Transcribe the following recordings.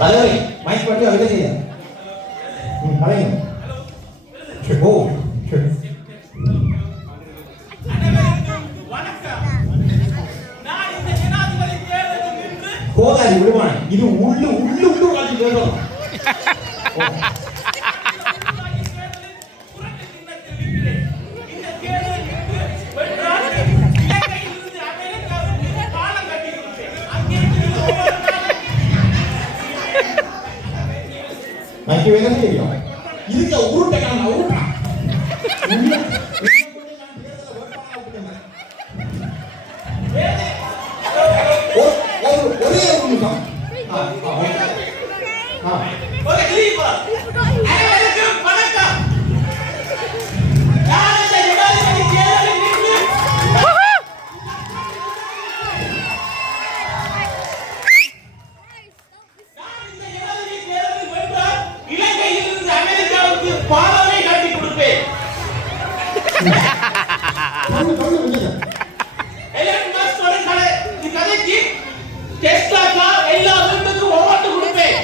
தலைவரே மைக் போட்டு அங்க செய்ய கலைங்க ஓ கோதாரி விடுவான் இது உள்ளு காட்சி கேட்கணும் மைக்கு வேலை செய்யும் இதுக்கு உருட்டக்கான உருட்டா ஒரே ஒரு நிமிஷம் பாலமே கட்டி கொடுப்பேன். எலன் மஸ்கோட கதைக்கு டெஸ்லா கார் எல்லா வீட்டுக்கும் ஓட்டு கொடுப்பேன்.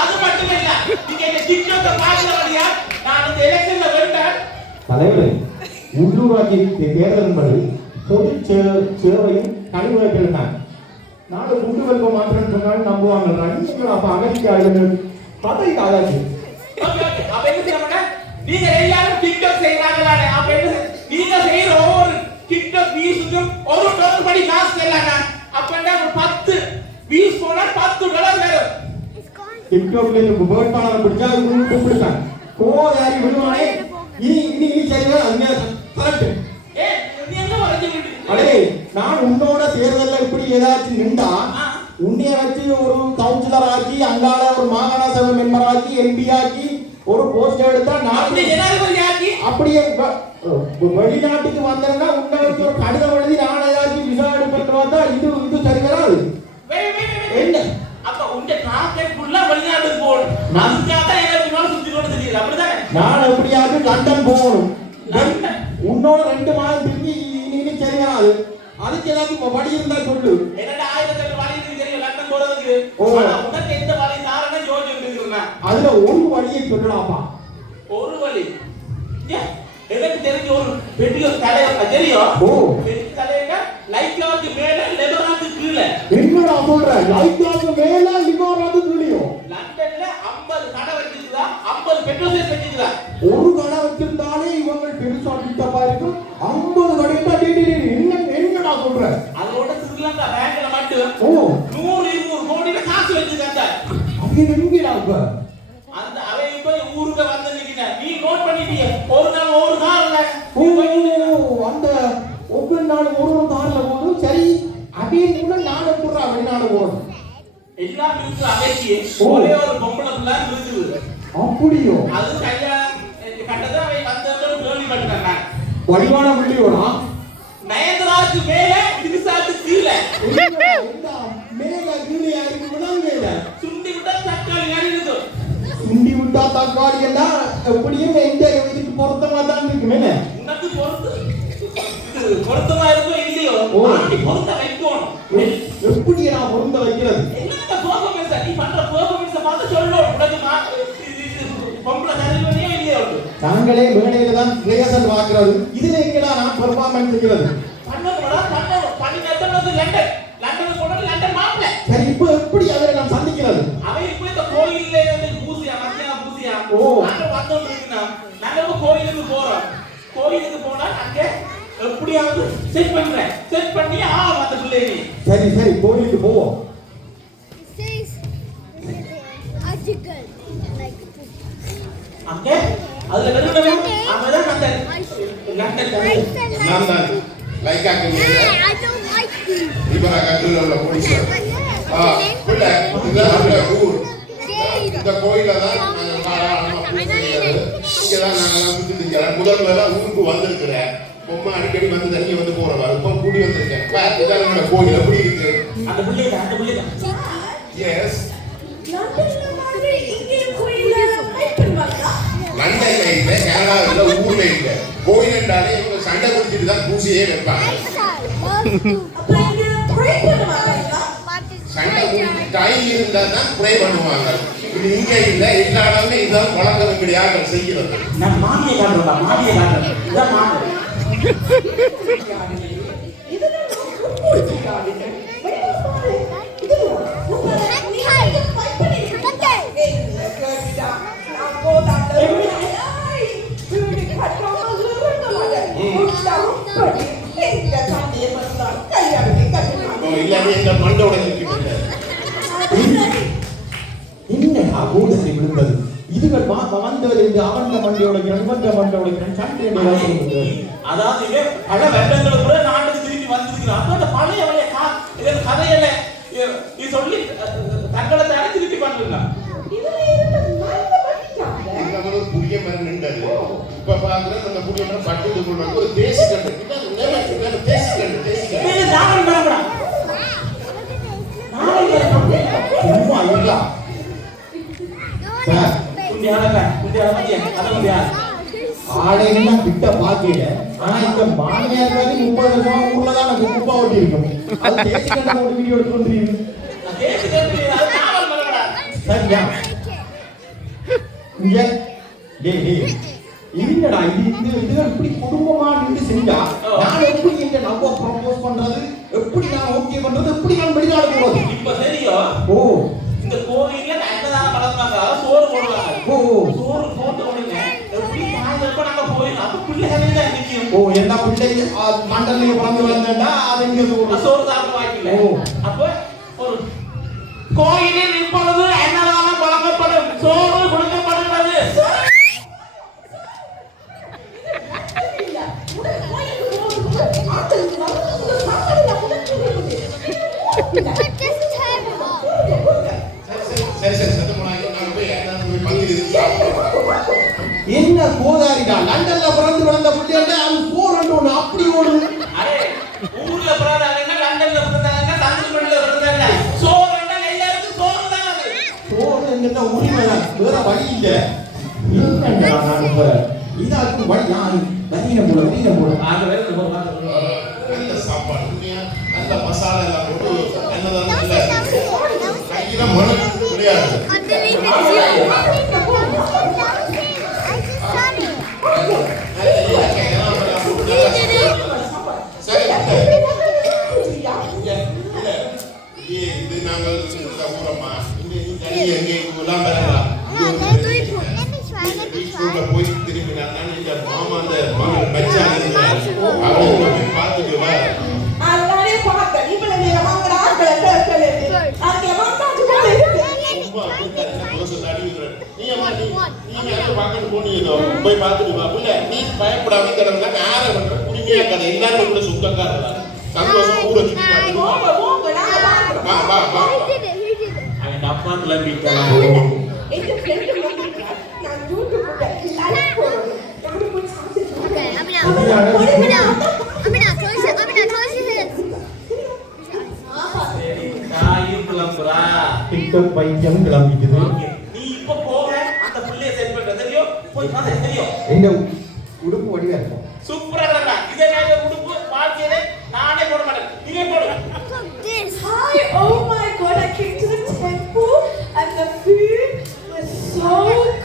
அது மட்டும் இல்ல, நீங்க இந்த டிக்டாக் பார்க்கறவங்க நான் இந்த எலெக்ஷன்ல வென்றேன். தலைவரே உள்ளூராட்சி தேர்தலின்படி பொது சேவையும் கனிவுரைகள் தான் நாளை கொண்டு வைக்க மாட்டேன்னு சொன்னாலும் நம்புவாங்க. நீங்கள் அப்ப அமெரிக்காவில் பதவி காலாச்சு அப்ப என்ன செய்யணும்னா நீங்க எல்லாரும் டிக்டாக் செய்யறாங்களானே அப்ப என்ன நீங்க செய்யற ஒவ்வொரு டிக்டாக் வியூஸ்க்கும் ஒரு டாலர் படி காசு தரலாங்க அப்பன்னா 10 வியூஸ் போனா $10 வரும் டிக்டாக்ல இந்த வேட்பாளரை பிடிச்சா உங்களுக்கு பிடிச்சாங்க கோதாரி விடுவானே இனி சரியா அங்க கரெக்ட் நீ எங்க வரஞ்சு அடே நான் உன்னோட தேர்தல்ல இப்படி ஏதாச்சும் நின்றா உன்னைய வச்சு ஒரு கவுன்சிலர் ஆக்கி அங்கால ஒரு மாகாண சபை மெம்பர் ஆக்கி எம்பி ஆக்கி ஒரு போஸ்ட் எடுத்தா நாட்டு ஜனாதிபதி ஆக்கி அப்படியே வெளிநாட்டுக்கு வந்தேன்னா உன்னை வச்சு ஒரு கடிதம் எழுதி நான் ஏதாச்சும் விசா எடுத்துட்டு வந்தா இது சரி வராது என்ன அப்ப உங்க டிரான்ஸ்லேட் ஃபுல்லா வெளிநாட்டுக்கு போகணும் அதுக்காக தான் என்ன விமானம் சுத்தி கொண்டு தெரியுது அப்படிதானே நான் எப்படியாவது லண்டன் போகணும் உன்னோட 2 மாதம் திரும்பி இனி சரியாது அதுக்கு ஏதாச்சும் வழி இருந்தா சொல்லு என்னடா 1000 வழி தெரியும் லண்டன் போறதுக்கு உனக்கு எந்த வழி தாரனா யோசிச்சு இருக்கேன் அதுல ஒரு வழியை சொல்லலாமா ஒரு வழி எனக்கு தெரிஞ்ச ஒரு பெரிய தலைவர் தெரியும் பெரிய தலைவங்க லைக்காவுக்கு மேல லெபனானுக்கு கீழே என்னடா சொல்ற லைக்காவுக்கு மேல லெபனானுக்கு கீழே லண்டன்ல 50 கடை வச்சிருக்கா 50 பெட்ரோல் ஸ்டேஷன் வச்சிருக்கா ஒரு கடை வச்சிருந்தாலே இவங்க பெருசா கிட்டப்பா இருக்கு 50 கடை என்னடா சொல்ற அதோட ஸ்ரீலங்கா பேங்க்ல மட்டும் 100-200 கோடில காசு வச்சிருக்காங்க அது எங்கடா இப்ப அந்த அவன் இப்ப ஊருக்கு வந்து நிக்கிறா நீ நோட் பண்ணிட்டீங்க ஒரு நாள் ஒரு கார்ல அந்த ஒவ்வொரு நாள் ஒரு கார்ல போறோம் சரி அதே கூட நாடு போறா வெளிநாடு போறோம் எல்லா நியூஸ் அவேச்சி ஒரே ஒரு பொம்பளை புள்ள இருக்குது அப்படியோ அது கல்யாணம் கட்டத அவன் வந்தவங்க கேள்வி பண்றாங்க வடிவான புள்ளியோடா நயன்தாராக்கு மேல திரிசாக்கு கீழே மேல கீழே யாருக்கு விடாங்கல சுண்டி விட்டா தக்காளி யாரிருக்கு சுண்டி விட்டா தக்காளி எல்லாம் எப்படியும் எந்த இதுக்கு பொருத்தமா தான் இருக்கு மேல உனக்கு பொருத்தமா இருக்கோ இல்லையோ ஆண்டி பொருத்த வைக்கணும் எப்படி நான் பொருத்த வைக்கிறது என்ன பெர்ஃபார்மன்ஸ் நீ பண்ற பெர்ஃபார்மன்ஸ் பார்த்து சொல்லணும் உனக்கு பொம்பளை தரலையோ இல்லையோ நாங்களே மேடையில தான் ரிஹர்சல் பார்க்கிறது இதுல எங்கடா நான் பெர்ஃபார்மன்ஸ் செய்கிறது பண்ணி நடத்துறது லண்டன் போனது லண்டன் மாப்பிள்ளை சரி இப்போ எப்படி அதை நான் சந்திக்கிறது அவன் இப்போ இந்த கோயில்ல பூசியா மத்தியான பூசியா நாங்க வந்தோம் இருக்குன்னா நாங்க கோயிலுக்கு போறோம் கோயிலுக்கு போனா அங்க எப்படியாவது செட் பண்றேன். செட் பண்ணி அந்த பிள்ளையை சரி சரி கோயிலுக்கு போவோம். அங்க அதுல வெறும் அவதான் அந்த லண்டன் நான் தான் லைக் ஆக்குறேன். இவரா கட்டுல போலீஸ். புள்ள இந்த ஊர் இந்த கோயில தான் நாங்க பாராளமா பூஜையாது. இங்க தான் நாங்க சுத்தி திங்கறோம். முதல்ல ஊருக்கு வந்திருக்கிறேன். பொம்மை அடிக்கடி வந்து தண்ணி வந்து போறவா. இப்ப கூடி வந்திருக்கேன். இதான் நம்ம கோயில் எப்படி இருக்கு? அந்த புள்ளைய எஸ் லண்டன்ல மாதிரி இங்கே கோயில்ல ஃபைட் பண்ணுவாங்களா? லண்டன்ல இல்ல, கனடால ஊர்ல இல்ல. கோயில் என்றாலே இவங்க சண்டை குடிச்சிட்டு தான் பூசியே வைப்பாங்க. அப்ப இங்க ப்ரே பண்ணுவாங்களா? சண்டை குடிச்சு டைம் இருந்தா தான் ப்ரே பண்ணுவாங்க. இது இங்க இல்ல, எல்லா இடமே இதான் வழக்கம் கிடையாது செய்யறது. நான் மாமியை காட்டுறேன். இதான் மாமி. இதெல்லாம் புரிஞ்சுக்காதீங்க. இல்லாம எங்க மண்டோட நிற்கிட்டு என்னடா கூடத்தை விழுந்தது இதுகள் வந்தது இந்த அவன் மண்டியோட இவன் மண்டியோட சண்டை. அதாவது இவன் பல வருடங்களுக்கு கூட நாட்டுக்கு திரும்பி வந்திருக்கிறான். அப்ப அந்த பழைய கதையில நீ சொல்லி தங்களை தானே திருப்பி பண்ணிருக்கான். புரிய மாதிரி நின்றது. இப்ப பாக்குற நம்ம புரிய மாதிரி பட்டு கொள்வாங்க. ஒரு தேசி கண்டு தேசி கண்டு சும்மா இல்லா ஆடைகள்லாம் கிட்ட பாக்கல. ஆனா இந்த மாநில 30 வருஷமா ஊர்ல தான் எனக்கு குப்பா ஓட்டி இருக்கும். அது தேசிக்கண்ட ஒரு வீடியோ எடுத்து வந்துருக்கு. சரியா இங்க டேய் என்னடா இது இப்படி குடும்பமா நின்று செஞ்சா நான் எப்படி இந்த நவ ப்ரோபோஸ் பண்றது, எப்படி நான் ஓகே பண்றது, எப்படி நான் வெளிநாடு போறது? இப்ப தெரியும். ஓ இந்த கோவில்ல அன்னதானம் நடத்துவாங்க, சோறு போடுவாங்க. ஓ சோறு போட்ட உடனே எப்படி காலையில நாங்க போயிடலாம். அப்ப பிள்ளைகளே தான் நிக்கும். ஓ என்ன பிள்ளை மண்டல பிறந்து வந்தா அது இங்க சோறு சாப்பிட வாய்ப்பில்லை. அப்ப ஒரு கோயிலில் இப்பொழுது அன்னதானம் வழங்கப்படும், சோறு கொடுக்கப்படுகிறது. என்ன கோதாரிடா லண்டன்ல பிறந்து வளர்ந்த புள்ளியோட அது போறோம் அப்படி ஓடுது. அரே ஊர்ல பிறந்தாங்க, லண்டன்ல பிறந்தாங்க, தமிழ்நாட்டுல பிறந்தாங்க. சோறுன்னா எல்லாருக்கும் சோறு தான். அது சோறு என்கிற உரிமை தான், வேற வழி இல்ல. என்னடா நான் இப்ப இதாக்கும் வழி யாரு வரியின போல ஆக வேற நல்ல சாப்பாடு நல்ல மசாலா எல்லாம் போட்டு என்னதான் கையில மணக்கு கிடையாது. இது நாங்கள் ஊரம்மா போய் திரும்பி நான் மாமா அந்த மகள் பச்சான் பார்த்துட்டு வா. போய் பார்த்துட்டு வா. நீ பயப்படாம கிடந்தா யார பண்ற புரிமையா கதை எல்லாரும் கூட சுத்தக்காரா சந்தோஷம் ஊரை சுத்தி வா வா வா. அவன் அப்பா கிளம்பிட்டான். டிக்டாக் பைத்தியம் கிளம்பிக்குது. நீ இப்ப போக அந்த புள்ளைய செட் பண்ற தெரியும். போய் பாரு தெரியும். இந்த உடுப்பு வடிவா இருக்கும். சூப்பரா இருக்கா. இதே மாதிரி உடுப்பு வாழ்க்கையில நானே போட மாட்டேன். நீங்க போடு. Hi, oh my god, I came to the temple and the food was so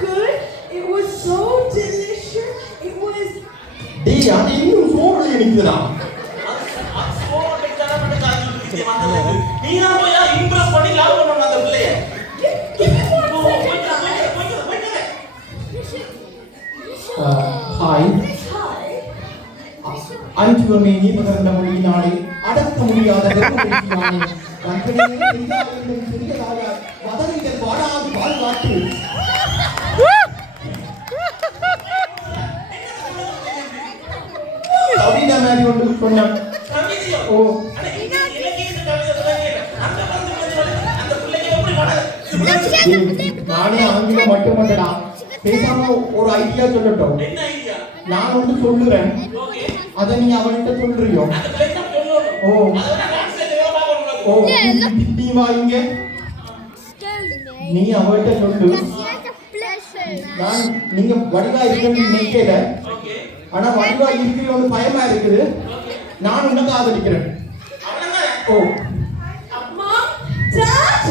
good. It was so delicious. It was டேய் அது இன்னும் சோறுல நிக்குதுடா. நீ தான் போய் இம்ப்ரெஸ் பண்ணி லவ் பண்ணணும் அந்த பிள்ளைய. Hi hi. அஞ்சுவமே நீ பகர்ந்த மொழியினாலே அடக்க முடியாத வெறுமையானே கண்களே நெஞ்சாலும் சிறியதாயார் வதனிகள் வாடாது வாழ்வாக்கு கவிதை மாதிரி ஒன்று சொன்னான். ஓ நானே ஆங்கிலம் மட்டுமல்லடா பேசாம ஒரு ஐடியா சொல்லட்டும். நான் ஒன்று சொல்லுறேன், அதை நீ அவன்கிட்ட சொல்றியோ? ஓ ஓ நீ வாங்க, நீ அவன்கிட்ட சொல்லு. நான் நீங்க வடிவா இருக்குன்னு நினைக்கல, ஆனா வடிவா இருக்கிறோன்னு பயமா இருக்குது. நான் உன்னை காதலிக்கிறேன். ஓ Mom, Dad.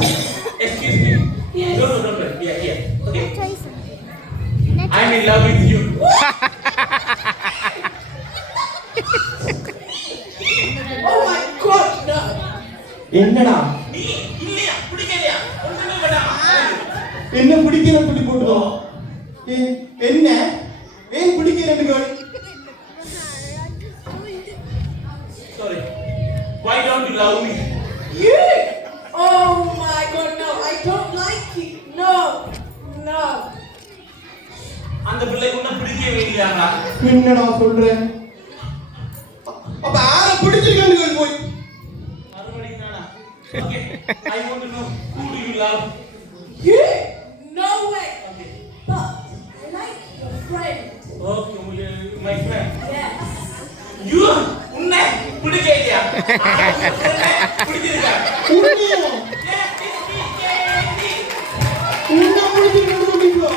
Excuse me. Yes. No. Here. Okay. I'm in love with you. Oh my God, no. என்னடா நீ இல்லையா பிடிக்கலையா ஒண்ணுமே வேண்டாமா என்ன பிடிக்கிற புடி போட்டோம்? என்ன ஏன் பிடிக்கிறதுக்கு? sorry why don't you love me You? Oh my God, no. I don't like you. No. அந்த பிள்ளைக்கு ஒன்னும் பிடிக்கவே இல்லையாடா என்னடா சொல்ற? அப்ப ஆற பிடிச்சிருக்கன்னு போய் மறுபடியும் நானா okay I want to know who do you love You? No way. okay But I like your friend. my friend Yes. you உன்னை பிடிக்கலையா பிடிச்சிருக்கா உன்னையோ? உன்னை பிடிச்சிருக்கன்னு சொல்லிக்கோ.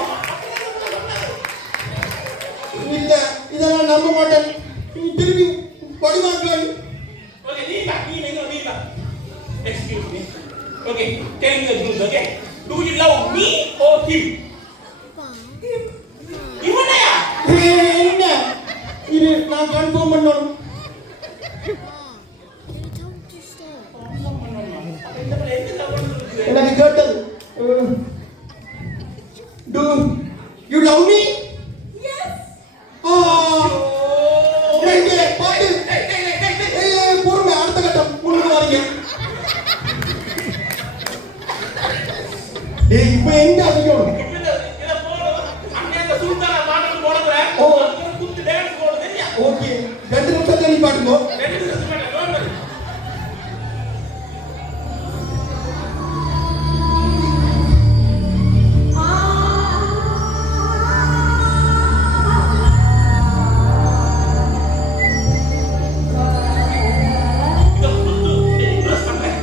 இல்ல, இதை நான் நம்ப மாட்டேன். நீ திரும்பி படிவாக்கள். okay நீ வா excuse me okay tell me the truth okay do you love me or him இவனையா என்ன இது நான் கன்ஃபார்ம் பண்ணணும். இந்த பிள்ளை எங்க தப்பு இருக்குது எனக்கு கேட்டது do you love me? Yes. பாட்டு பொறுமை, அடுத்த கட்டம் முன்னுக்கு வரீங்க. இப்ப எங்க அதிகம்? இத போடு அண்ணே அந்த சுல்தான பாட்டு போடுறேன் ஓ. ஒரு குத்து டான்ஸ் போடு தெரியா ஓகே, 2 நிமிஷத்துல நீ பாடுங்க. 2 நிமிஷம் மேல நோம்பு இத குத்து இம்ப்ரெஸ் பண்றேன்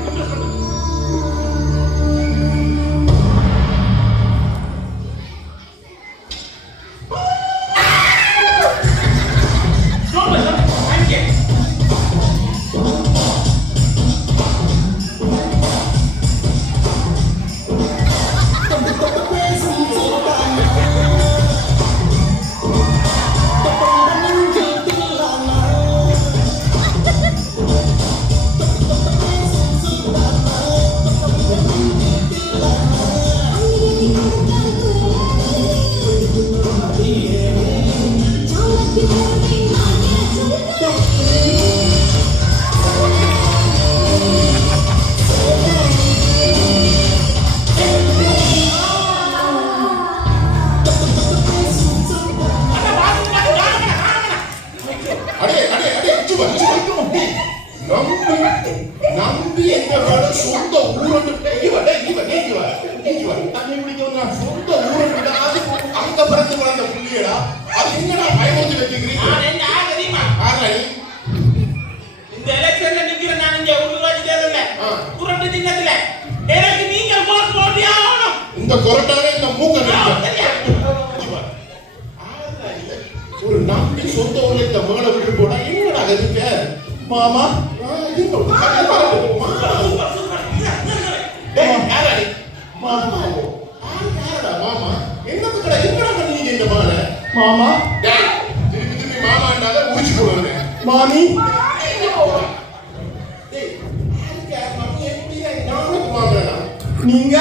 நம்பி எங்களோட சொந்த ஊரோட்டு தண்ணி குடிக்க வந்தா சொந்த ஊரோட்டு அங்க பிறந்து வளர்ந்த புள்ளியடா அது எங்கடா பயமுறுத்தி வச்சுக்கிறீங்க? நான் என்ன தெரியுமா ஆறாடி இந்த எலெக்ஷன்ல நிக்கிற நான் இங்க உள்ளூராட்சி தேர்தல்ல குரண்டு சின்னத்துல எனக்கு நீங்கள் ஓட்டு போட்டியா ஆகணும் இந்த கொரட்டானே இந்த மூக்க ஒரு நம்பி சொந்த ஊர்ல இந்த மகளை விட்டு போனா என்னடா இருக்க மாமா மாமா என்னத்துக்கடா என்னடா பண்ணீங்க இந்த மகளை? மாமா திருப்பி மாமாண்டால முடிச்சு போடுவாங்க. மாமி நீங்க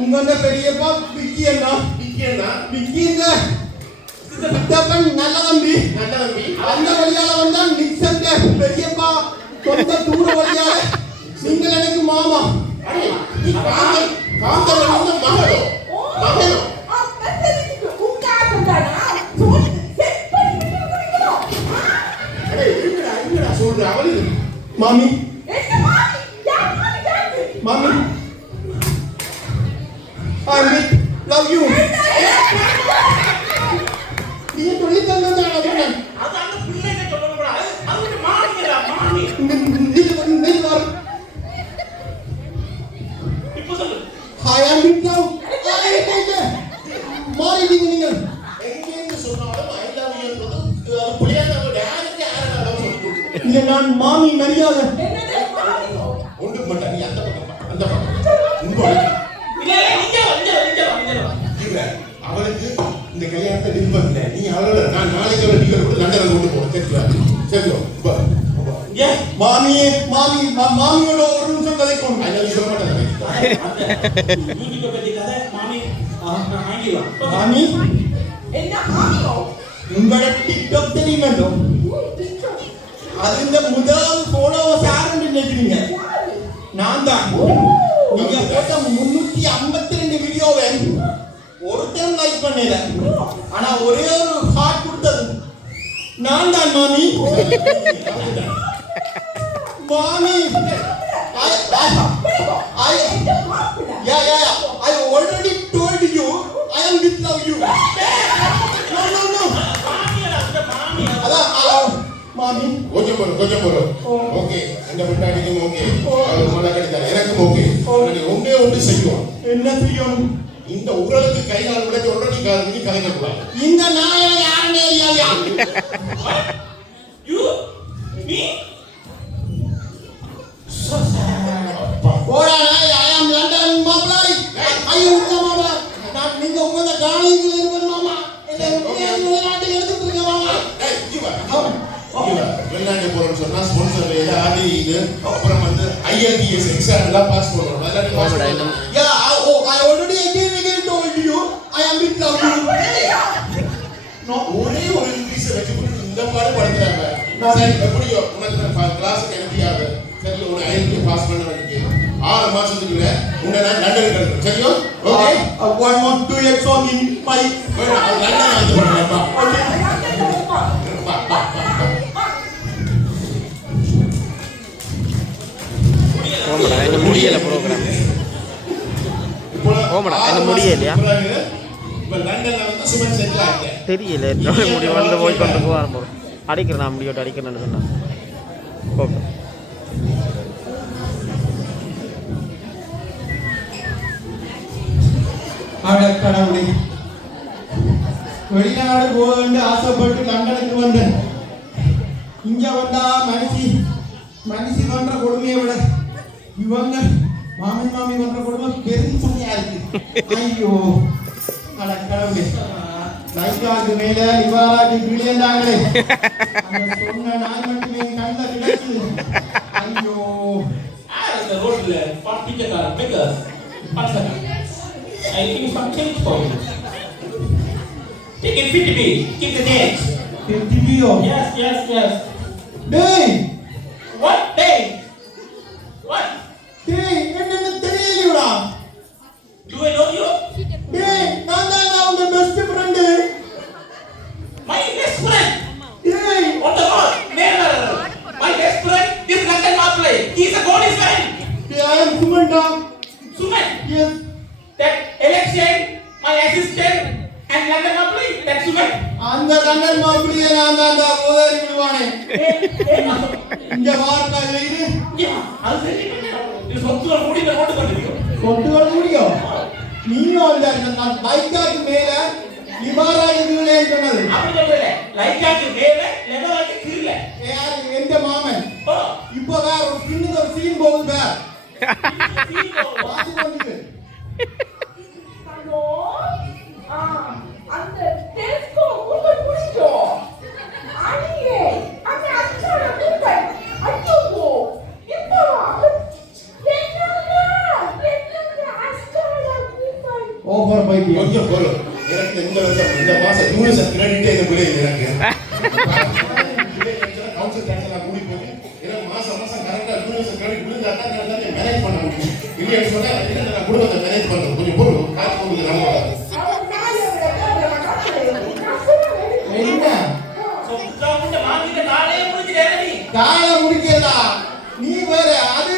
உங்க பெரியப்பா விக்கி அண்ணா. விக்கி இந்த நல்ல தம்பி. அந்த வழியால வந்தா பெரியப்பா சொந்த தூர வழியால நீங்கள் எனக்கு மாமா. அடே, நீ காந்தன் வந்து மகளோ மகனோ அடே என்னடா சொல்ற அவளு மாமி மாமி I love you. நீ சொல்லி தந்தா நான் அது அந்த பிள்ளைங்க சொல்லணும் கூட அது ஒரு மாமியா மாமி நீ வர இப்போ சொல்லு I am with love. மாறிட்டீங்க நீங்கள். எங்கேன்னு சொன்னாலும் ஐ லவ் யூ என்பது அது புரியாத யாருக்கு யாரை லவ் சொல்லிட்டு இல்ல நான் மாமி மரியாதை. ஒன்று மட்டும் நீ அந்த பக்கம் உங்களுக்கு இல்ல நீங்க இல்ல அவளுக்கு இந்த கல்யாணத்தை விருப்பம் இல்லை. நீ அவளோட நான் நாளைக்கு அவளை டிக்கெட் போட்டு லண்டனில் கொண்டு போகிறேன். சரிங்களா ஏ மாமியோட ஒரு நிமிஷம் கதைக்கணும். அதனால சொல்ல மாட்டேன். நீங்க பத்தி கதை மாமி வாங்கிடலாம். மாமி உங்களோட டிக்டாக் தெரியுமோ? அது இந்த முதல் ஃபாலோவர்ஸ் யாருன்னு நினைக்கிறீங்க? நான் தான். நீங்க போட்ட 352 வீடியோவை ஒருத்தரும் லைக் பண்ணல. ஆனா ஒரே ஒரு ஹார்ட் கொடுத்தது நான் தான் மாமி. மாமி I already told you I am with love you. No. அதான் மாமி கொஞ்சம் போறோம். ஓகே எந்த முட்டாடிக்கும் ஓகே. அது மழை கடித்தார் எனக்கும் ஓகே. ஒன்றே ஒன்று செய்வோம். என்ன செய்யணும்? இந்த உரலுக்கு கை கால் விட ஒன்றரை கால் நீ கலைக்கக்கூடாது. இந்த நாயை யாருன்னே இல்லையா? You me போடா நாய். I am London மாப்ளை. ஐயோ மாமா நான் நீங்க உங்க காணியில் இருப்பேன் மாமா. வெளிநாட்டுக்கு எடுத்துட்டு இருக்க மாமா. வெளிநாட்டு போறோம்னு சொன்னா ஸ்பான்சர் அது இது அப்புறம் வந்து IELTS எக்ஸாம் எல்லாம் பாஸ் பண்ணணும். அதெல்லாம் பாஸ் பண்ணணும். Yeah, I already again told you I am with love you. ஒரே ஒரு இங்கிலீஷ் வச்சு இந்த மாதிரி படிக்கிறாங்க. சரி எப்படியோ உனக்கு கிளாஸுக்கு அனுப்பியாரு. சரி ஒரு IELTS பாஸ் பண்ண வேண்டிய 6 மாசத்துக்குள்ள உன்னை நான் லண்டனுக்கு அனுப்புறேன். சரியா? Okay. One more 2 eggs on in my. வேணா அது லண்டன் வந்து பண்ணலாமா? Okay. ஓமடா என்ன முடியல ப்ரோக்ராம். ஓமடா என்ன முடியலையா இப்ப லண்டன்ல வந்து சுமன் செட்டில் ஆயிட்டேன். தெரியல முடி வந்து போய் கொண்டு போக ஆரம்பம் அடிக்கிறேன். நான் முடியோட்டு அடிக்கிறேன்னு சொன்னேன். ஓகே கடவுளே வெளிநாடு போக வேண்டிய ஆசைப்பட்டு லண்டனுக்கு வந்தேன். இங்க வந்தா மனுஷி பண்ற கொடுமையை விட இவங்க மாமி பண்ற கொடுமை பெரும் சுமையா இருக்கு. ஐயோ அட கடவுளே லைக்காக்கு மேல லிவாராக்கு கீழேண்டாங்களே. சொன்ன நாய் மட்டுமே கண்ட கிடைக்குது. ஐயோ the road for ticket are bigger. I think some change for you. Take it 50 keep the dates. 50 bio. Yes. Day. What day? What? Day. என்ன தெரியலடா. Do I know you? Day. நான் உங்க best friend. My best friend. Day. On the road. Never. My best friend is London Maplay. He is a God's friend. Day. I am Sumanta. Suman. Yes. That election, my assistant and London Maplay. That's Suman. அந்த London மாப்பிளைய நான் தான் ஓதறி விடுவானே. இங்க வார்த்தை இது. அது சரி. நீ சொத்துகள் கூடி இந்த ரோட்டு கட்டிருக்கோம். கொட்டுகள் முடியும். நீங்க அந்த பைக்காக்கு மேல லிபாராய் வீலே சொன்னது. அப்படி சொல்லல. லைக்காக்கு மேல லெவலுக்கு கீழ. யார் எந்த மாமன். ஓ, இப்போ வேற ஒரு சின்ன ஒரு சீன் போகுது வேற. சீனோ. வாசி கொண்டு. ஹலோ அந்த டெஸ்கோ உள்ள புடிச்சோ அடியே அந்த அச்சோட குப்பை அச்சோ இப்போ என்ன அச்சோட குப்பை ஓவர் பைக். கொஞ்சம் போறோம். எனக்கு இந்த மாசம் யூனிசெஃப் கிரெடிட்டே இந்த பிள்ளை எனக்கு. கவுன்சில் டாக்ஸ் எல்லாம் கூடி போய் மேனேஜ் பண்ண குடும்பத்தை மேனேஜ் பண்றது கொஞ்சம் பொருள் காசு கொடுக்குது நம்ம என்ன சொந்த மாமியில காலையே முடிக்கிறேன் நீ காலை முடிக்கிறதா நீ வேற அது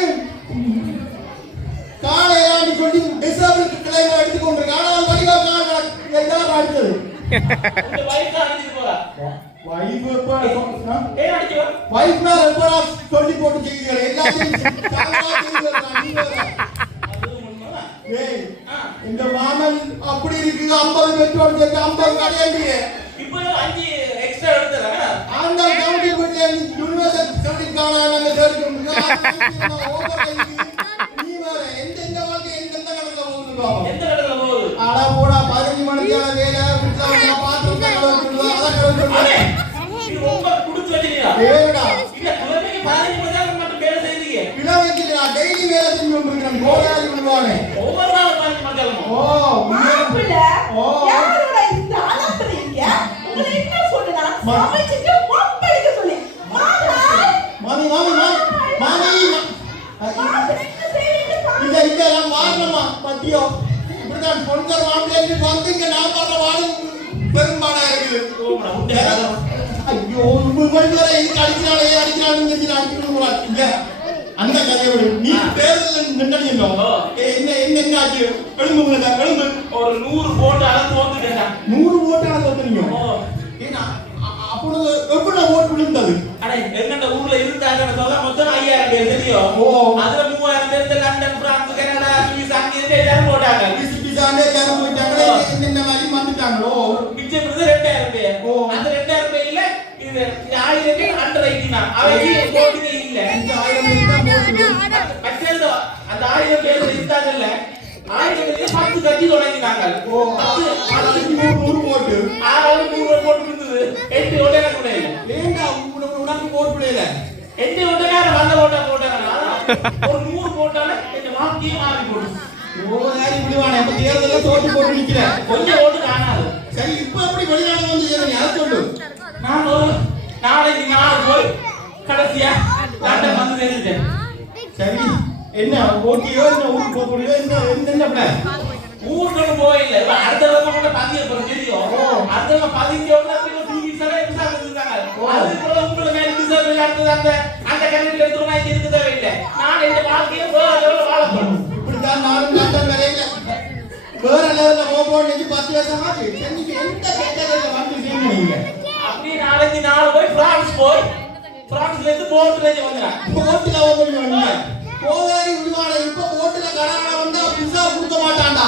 காலையான்னு சொல்லி டிசபிள் கிளைம் எடுத்துக்கொண்டு ஆனால் வடிவா கால எல்லாரும் அடிச்சது இந்த வைஃப் தான் அடிச்சிட்டு போறா வைஃப் எப்ப ஏன் அடிச்சோ வைஃப் நான் எப்ப சொல்லி போட்டு செய்கிறேன் எல்லாத்தையும் நீ வேற ஏய் இந்த மாமன் அப்படி இருக்கு 50 பெட்ரோல் சேர்த்து 50 கடையாண்டியே இப்போ 5 எக்ஸ்ட்ரா எடுத்துறாங்க அந்த கவுண்டி வீட்ல யூனிவர்சிட்டி சொல்லிருக்காங்க நாங்க சேர்க்கணும் நீ வேற எந்த வாழ்க்கை எந்த கடல்ல போகுது பாப்போம் எந்த கடல்ல போகுது அட போடா 15 மணிக்கு வேலை வீட்ல வந்து பாத்ரூம் கழுவுறது அத கழுவுறது இது ரொம்ப குடுத்து வச்சிருக்கா ஏடா இல்ல குழந்தைக்கு 15 மணி நேரம் மட்டும் வேலை செய்றீங்க கிழமைக்கு நான் டெய்லி வேலை செஞ்சு கொண்டிருக்கிறேன் கோடாலி விடுவானே ஒவ்வொரு நாளும் 15 மணி நேரம் ஓ மாப்பிள்ள ஓ யாரோட இந்த அலப்பறீங்க உங்களை என்ன சொல்றா சமைச்சிட்டு மொப்படிக்க சொல்லி மாமி மாமி மாமி இங்க நான் வாங்கணுமா பத்தியோ இப்படிதான் ஸ்பான்சர் வாங்கலேன்னு வந்துங்க நான் பண்ற வாடு பெரும்பாடா இருக்குது ஐயோ உங்களுக்கு வேற இதுக்கு அடிக்கிறானுங்க அடிக்கிறானுங்க அந்த கதையோட நீ தேர்தல் நின்றீங்க என்ன ஆச்சு எழும்பு ஒரு 100 போட்டு அளந்து வந்துட்டேன் 100 ஓட்டான தோத்துறீங்க ஏன்னா அப்பொழுது எவ்வளவு ஓட்டு விழுந்தது அடே எங்கண்ட ஊர்ல இருந்தாங்கன்னு சொல்ல மொத்தம் 5000 பேர் தெரியும் ஓ அதுல 3000 பேர் இந்த லண்டன் பிரான்ஸ் கனடா சுவிஸ் அங்க இருந்து எல்லாரும் போட்டாங்க பிசாண்டே ஜனம் போயிட்டாங்க என்ன மாதிரி வந்துட்டாங்களோ மிச்சம் இருந்து 2000 பேர் ஓ. அந்த 2000 பேர்ல இது 1000 பேர் அண்டர் 18 அவங்க போட்டுங்க இல்ல 5000 தான் போட்டு மற்றது அந்த 1000 பேர் இருந்தாங்கல்ல 1000 பேர் 10 கட்சி தொடங்கினாங்க ஓ 100 போட்டு 600 போட்டு இருந்தது 8 ஓட்டே கூட இல்ல ஏண்டா உனக்கு போட் பிள்ளைல 8 ஓட்டே வந்த ஓட்டா போட்டாங்க ஒரு 100 போட்டால இந்த வாக்கியே மாறி போடுது ஓவராரி விடுவானே அப்ப தேர்தல்ல தோத்து போட்டு நிக்கிற கொஞ்சம் ஓட்டு காணாது சரி இப்போ எப்படி வெளிநாடு வந்து சேரணும் யார் சொல்லு நான் ஒரு நாளைக்கு நாள் போய் கடைசியா லண்டன் வந்து சேர்ந்துட்டேன் சரி என்ன ஓட்டியோ என்ன ஊருக்கு போறியோ என்ன பிளான் ஊருக்கு போயில்ல அடுத்த வருஷம் கூட பதிய போற தெரியும் அடுத்த வருஷம் பதிஞ்சோட டிவி சரே விசாரணை இருந்தாங்க அது கூட உங்களை மேல விசாரணை நடந்தது அந்த கண்ணீர் எடுத்துனா இருக்கு தேவையில்லை நான் இந்த வாழ்க்கையை வேற வாழ போறேன் இப்படிதான் நானும் லண்டன் வரையில வேற லெவல்ல போகணும்னு 10 வருஷம் ஆச்சு சென்னைக்கு எந்த கேட்டகரியில வந்து சேர்ந்தீங்க அப்படியே நாளைக்கு நாள் போய் பிரான்ஸ்ல இருந்து போர்ட்ல வந்தேன் ஓட்டுல வந்துருவீங்க கோதாரி விடுவானே இப்ப ஓட்டுல கடான வந்தா பிஸா கொடுக்க மாட்டான்டா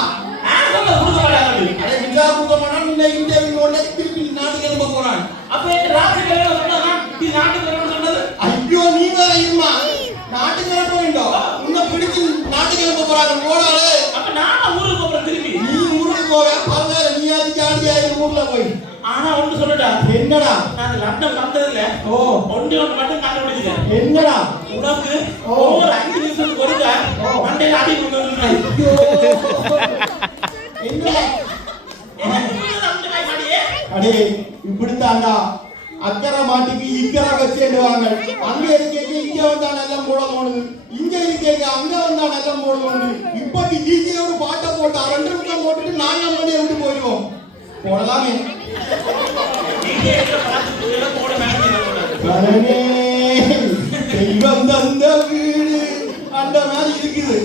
கொடுக்க மாட்டாங்க அட பிஸா கொடுக்க மாட்டான் இந்த இன்டர்வியூ ஒண்ணே திருப்பி நாட்டுக்கு எழுப்ப போறான் அப்ப இந்த ராஜ்யத்துல சொன்னா நீ நாட்டுக்கு வரணும்னு சொன்னது ஐயோ நீ வேற இருமா நாட்டுக்கு எழுப்ப வேண்டும் உன்னை பிடிச்சு நாட்டுக்கு எழுப்ப போறாங்க போடாலே அப்ப நான் ஊருக்கு போறேன் திருப்பி நீ ஊருக்கு போவே பரவாயில்ல நீ அது ஜாலியா ஊர்ல போய் ஆனா ஒன்று சொல்லட்டா என்னடா நான் லண்டன் வந்ததுல ஓ ஒன்று மட்டும் கண்டுபிடிச்சிட்டேன் என்னடா உனக்கு ஓ. ஒரு 5 நிமிஷத்துக்கு ஒருக்க மண்டையில அடி கொண்டு வந்துருக்கேன் என்னடா அடே இப்படித்தாண்டா அக்கறை மாட்டுக்கு இக்கரை வச்சேடுவாங்க அங்க இருக்கேங்க இங்க வந்தா நல்லா போட தோணுது இங்க இருக்கேங்க அங்க வந்தா நல்லா போட தோணுது இப்படி டிஜியோட பாட்டை போட்டு 2 நிமிஷம் போட்டுட்டு நாங்க மணியை விட்டு போயிடுவோம் போடலாமே தெய்வம் தந்த வீடு அந்த மாதிரி இருக்குது